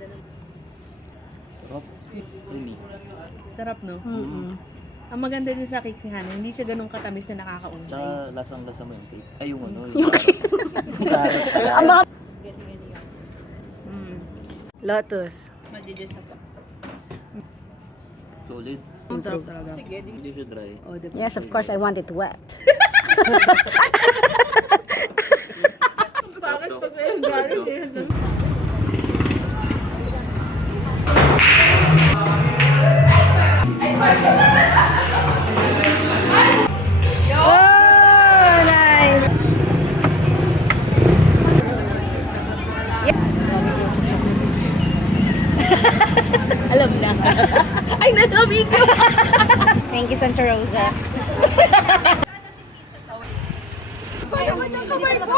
Sarap. Creamy. Sarap, no? Ang maganda din sa cake si Hana, hindi siya ganun katamis na nakakaungay. Tsaka lasang-lasa mo yung cake. Ay, yung ano. Yung carrot. Ang mga Gani-gani yun. lotus. Madidis na pa. Solid. Ang sarap talaga. Hindi siya dry. Oh, diba? Yes, of course, I want it wet. Bakit pa sa'yo galing? Oh, nice! Alam na. Ay, nalabi ko! Thank you, Santa Rosa. Ayaw mo ng kamay ko!